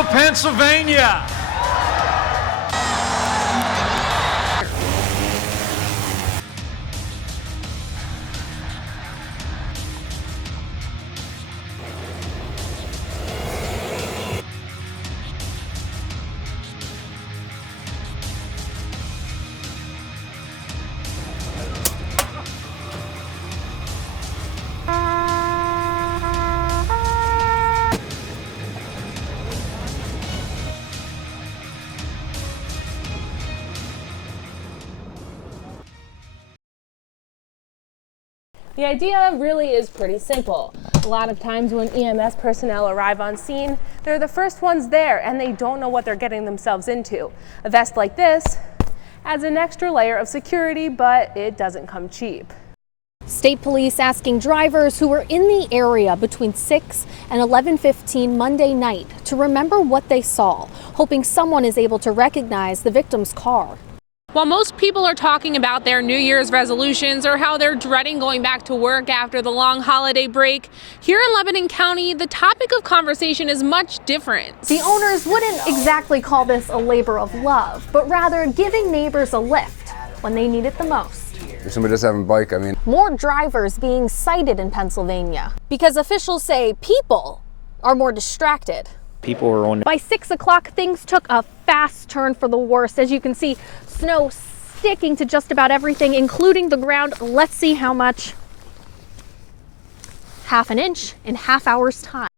Aspril, Pennsylvania. The idea really is pretty simple. A lot of times when EMS personnel arrive on scene, they're the first ones there and they don't know what they're getting themselves into. A vest like this adds an extra layer of security, but it doesn't come cheap. State police asking drivers who were in the area between 6 and 11:15 Monday night to remember what they saw, hoping someone is able to recognize the victim's car. While most people are talking about their New Year's resolutions or how they're dreading going back to work after the long holiday break, here in Lebanon County, the topic of conversation is much different. The owners wouldn't exactly call this a labor of love, but rather giving neighbors a lift when they need it the most. If somebody does have a bike, More drivers being cited in Pennsylvania because officials say people are more distracted. People are on. By 6 o'clock, things took a fast turn for the worse. As you can see, snow sticking to just about everything, including the ground. Let's see how much. Half an inch in half hour's time.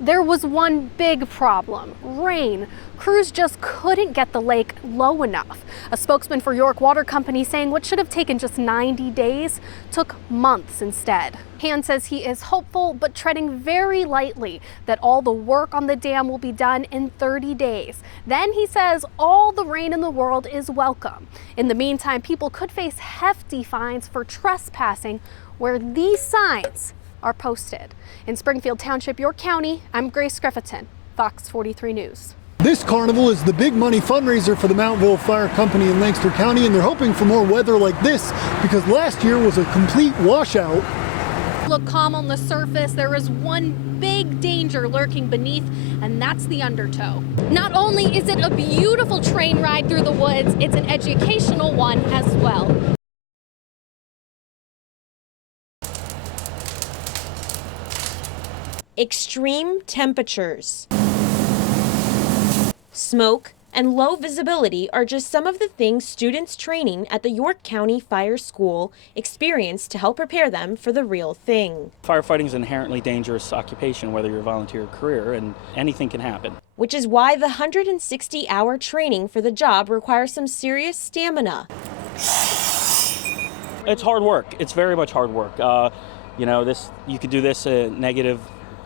There was one big problem: rain. Crews just couldn't get the lake low enough. A spokesman for York Water Company saying what should have taken just 90 days took months instead. Hand says he is hopeful, but treading very lightly, that all the work on the dam will be done in 30 days. Then he says all the rain in the world is welcome. In the meantime, people could face hefty fines for trespassing where these signs are posted. In Springfield Township, York County, I'm Grace Griffithson, Fox 43 News. This carnival is the big money fundraiser for the Mountville Fire Company in Lancaster County, and they're hoping for more weather like this because last year was a complete washout. Look calm on the surface, there is one big danger lurking beneath, and that's the undertow. Not only is it a beautiful train ride through the woods, it's an educational one as well. Extreme temperatures, smoke, and low visibility are just some of the things students training at the York County Fire School experience to help prepare them for the real thing. Firefighting is an inherently dangerous occupation, whether you're a volunteer or career, and anything can happen. Which is why the 160-hour training for the job requires some serious stamina. It's hard work. It's very much hard work. You could do this at negative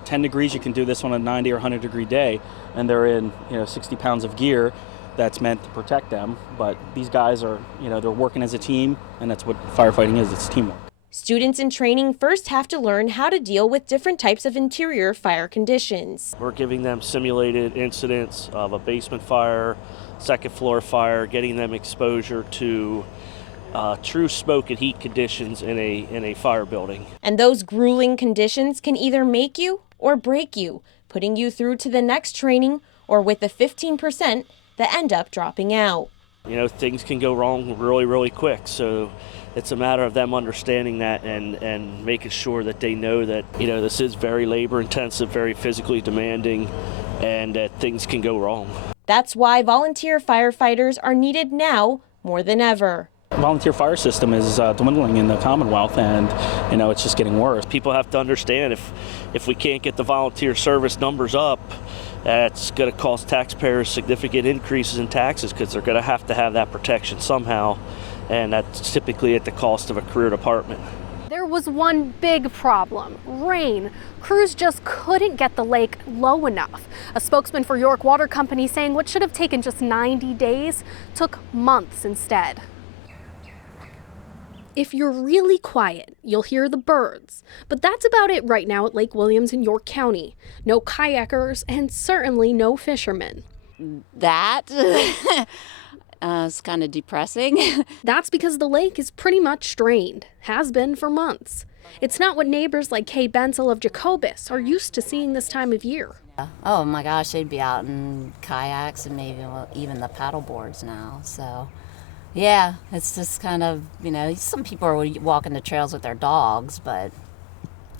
10 degrees, you can do this on a 90 or 100 degree day, and they're in 60 pounds of gear that's meant to protect them. But these guys are, they're working as a team, and that's what firefighting is. It's teamwork. Students in training first have to learn how to deal with different types of interior fire conditions. We're giving them simulated incidents of a basement fire, second floor fire, getting them exposure to true smoke and heat conditions in a fire building. And those grueling conditions can either make you or break you, putting you through to the next training, or with the 15% that end up dropping out. Things can go wrong really, really quick. So it's a matter of them understanding that and making sure that they know that, this is very labor intensive, very physically demanding, and that things can go wrong. That's why volunteer firefighters are needed now more than ever. The volunteer fire system is dwindling in the Commonwealth, and it's just getting worse. People have to understand if we can't get the volunteer service numbers up, that's going to cost taxpayers significant increases in taxes because they're going to have that protection somehow, and that's typically at the cost of a career department. There was one big problem: rain. Crews just couldn't get the lake low enough. A spokesman for York Water Company saying what should have taken just 90 days took months instead. If you're really quiet, you'll hear the birds. But that's about it right now at Lake Williams in York County. No kayakers and certainly no fishermen. That It's kind of depressing. That's because the lake is pretty much drained, has been for months. It's not what neighbors like Kay Benzel of Jacobus are used to seeing this time of year. Oh my gosh, they'd be out in kayaks and maybe even the paddle boards now. So, yeah, it's just kind of, some people are walking the trails with their dogs, but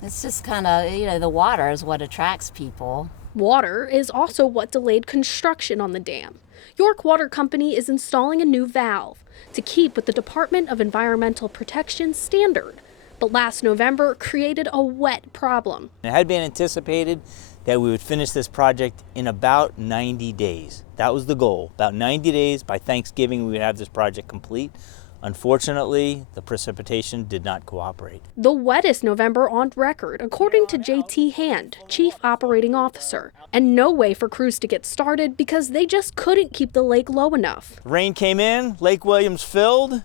it's just kind of, the water is what attracts people. Water is also what delayed construction on the dam. York Water Company is installing a new valve to keep with the Department of Environmental Protection standard, but last November created a wet problem. It had been anticipated that we would finish this project in about 90 days. That was the goal. About 90 days by Thanksgiving, we would have this project complete. Unfortunately, the precipitation did not cooperate. The wettest November on record, according to J.T. Hand, Chief Operating Officer, and no way for crews to get started because they just couldn't keep the lake low enough. Rain came in, Lake Williams filled,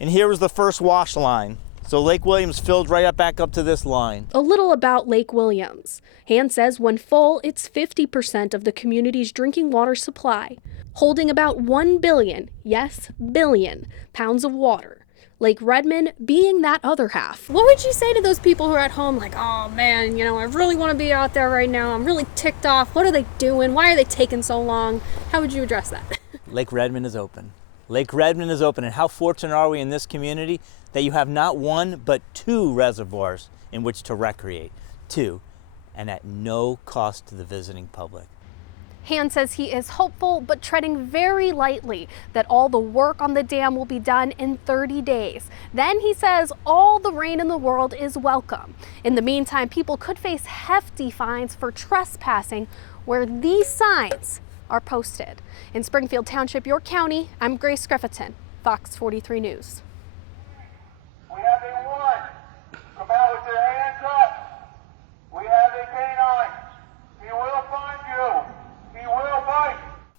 and here was the first wash line. So Lake Williams filled right back up to this line. A little about Lake Williams. Hand says when full, it's 50% of the community's drinking water supply, holding about 1 billion, yes, billion, pounds of water. Lake Redmond being that other half. What would you say to those people who are at home like, oh man, I really want to be out there right now. I'm really ticked off. What are they doing? Why are they taking so long? How would you address that? Lake Redmond is open. Lake Redmond is open, and how fortunate are we in this community that you have not one, but 2 reservoirs in which to recreate. 2, and at no cost to the visiting public. Hand says he is hopeful, but treading very lightly that all the work on the dam will be done in 30 days. Then he says all the rain in the world is welcome. In the meantime, people could face hefty fines for trespassing where these signs are posted. In Springfield Township, York County, I'm Grace Griffithson, Fox 43 News. We have a warrant. Come out with your hands up. We have a canine. He will find you. He will bite.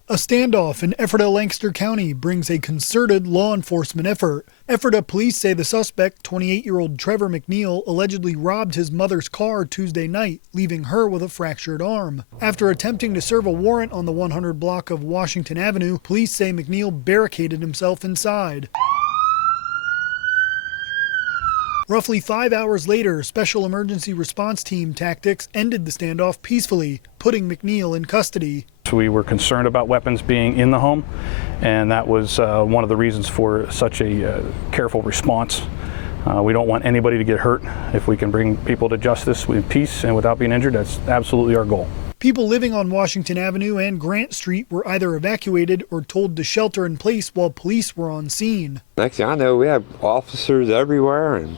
A standoff in Ephrata, Lancaster County brings a concerted law enforcement effort. Ephrata police say the suspect, 28-year-old Trevor McNeil, allegedly robbed his mother's car Tuesday night, leaving her with a fractured arm. After attempting to serve a warrant on the 100 block of Washington Avenue, police say McNeil barricaded himself inside. Roughly 5 hours later, Special Emergency Response Team tactics ended the standoff peacefully, putting McNeil in custody. We were concerned about weapons being in the home, and that was one of the reasons for such a careful response. We don't want anybody to get hurt. If we can bring people to justice with peace and without being injured, that's absolutely our goal. People living on Washington Avenue and Grant Street were either evacuated or told to shelter in place while police were on scene. Next thing I know, we have officers everywhere, and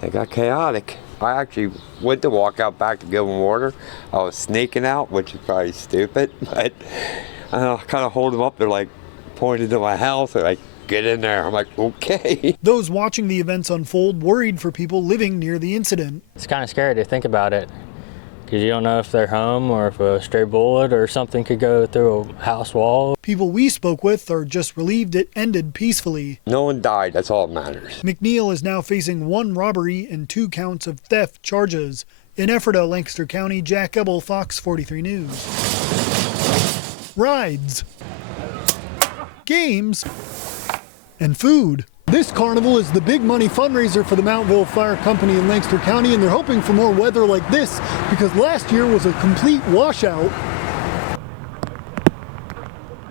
it got chaotic. I actually went to walk out back to give them water. I was sneaking out, which is probably stupid, but I kind of hold them up. They're like pointed to my house. They're like, get in there. I'm like, okay. Those watching the events unfold worried for people living near the incident. It's kind of scary to think about it, because you don't know if they're home or if a stray bullet or something could go through a house wall. People we spoke with are just relieved it ended peacefully. No one died. That's all that matters. McNeil is now facing 1 robbery and 2 counts of theft charges. In Ephrata, Lancaster County, Jack Ebel, Fox 43 News. Rides, games, and food. This carnival is the big money fundraiser for the Mountville Fire Company in Lancaster County, and they're hoping for more weather like this because last year was a complete washout.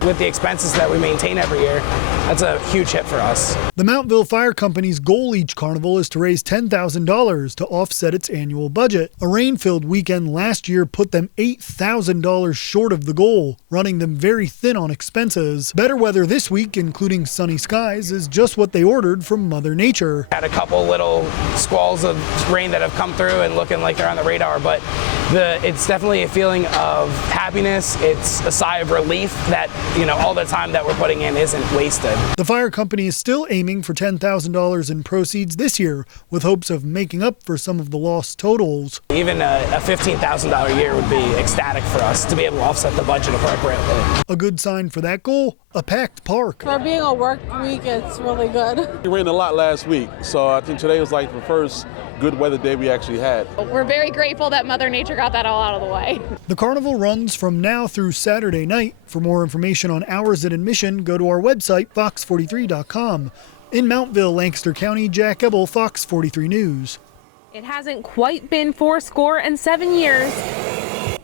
With the expenses that we maintain every year, that's a huge hit for us. The Mountville Fire Company's goal each carnival is to raise $10,000 to offset its annual budget. A rain-filled weekend last year put them $8,000 short of the goal, running them very thin on expenses. Better weather this week, including sunny skies, is just what they ordered from Mother Nature. Had a couple little squalls of rain that have come through and looking like they're on the radar, but it's definitely a feeling of happiness. It's a sigh of relief that all the time that we're putting in isn't wasted. The fire company is still aiming for $10,000 in proceeds this year, with hopes of making up for some of the lost totals. Even a $15,000 year would be ecstatic for us to be able to offset the budget appropriately. A good sign for that goal, a packed park. For being a work week, it's really good. It rained a lot last week, so I think today was like the first good weather day we actually had. We're very grateful that Mother Nature got that all out of the way. The carnival runs from now through Saturday night. For more information on hours and admission, go to our website, fox43.com. In Mountville, Lancaster County, Jack Ebel, Fox 43 News. It hasn't quite been 77 years,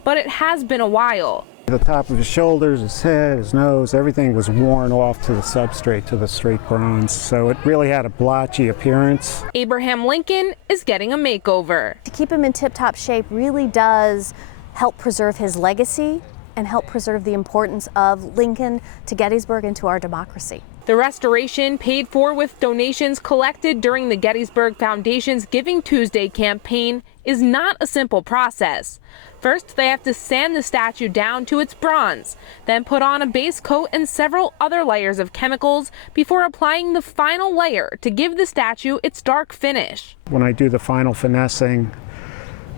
but it has been a while. The top of his shoulders, his head, his nose, everything was worn off to the substrate, to the straight bronze. So it really had a blotchy appearance. Abraham Lincoln is getting a makeover. To keep him in tip-top shape really does help preserve his legacy and help preserve the importance of Lincoln to Gettysburg and to our democracy. The restoration, paid for with donations collected during the Gettysburg Foundation's Giving Tuesday campaign, is not a simple process. First, they have to sand the statue down to its bronze, then put on a base coat and several other layers of chemicals before applying the final layer to give the statue its dark finish. When I do the final finessing,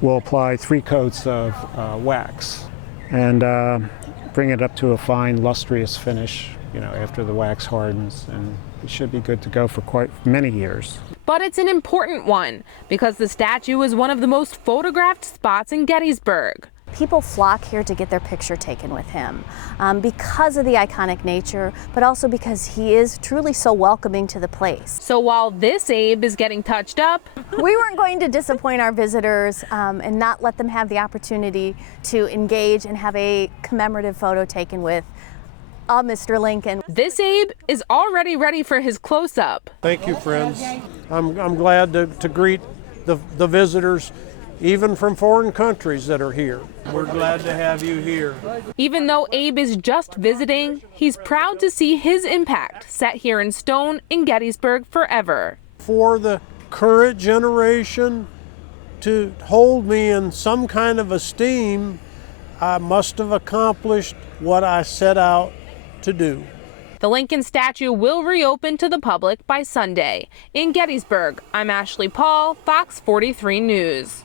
we'll apply 3 coats of wax and bring it up to a fine, lustrous finish, after the wax hardens, and it should be good to go for quite many years. But it's an important one because the statue is one of the most photographed spots in Gettysburg. People flock here to get their picture taken with him because of the iconic nature, but also because he is truly so welcoming to the place. So while this Abe is getting touched up, we weren't going to disappoint our visitors and not let them have the opportunity to engage and have a commemorative photo taken with Mr. Lincoln. This Abe is already ready for his close-up. Thank you, friends. I'm glad to greet the visitors, even from foreign countries that are here. We're glad to have you here. Even though Abe is just visiting, he's proud to see his impact set here in stone in Gettysburg forever. For the current generation to hold me in some kind of esteem, I must have accomplished what I set out to do. The Lincoln statue will reopen to the public by Sunday. In Gettysburg, I'm Ashley Paul, Fox 43 News.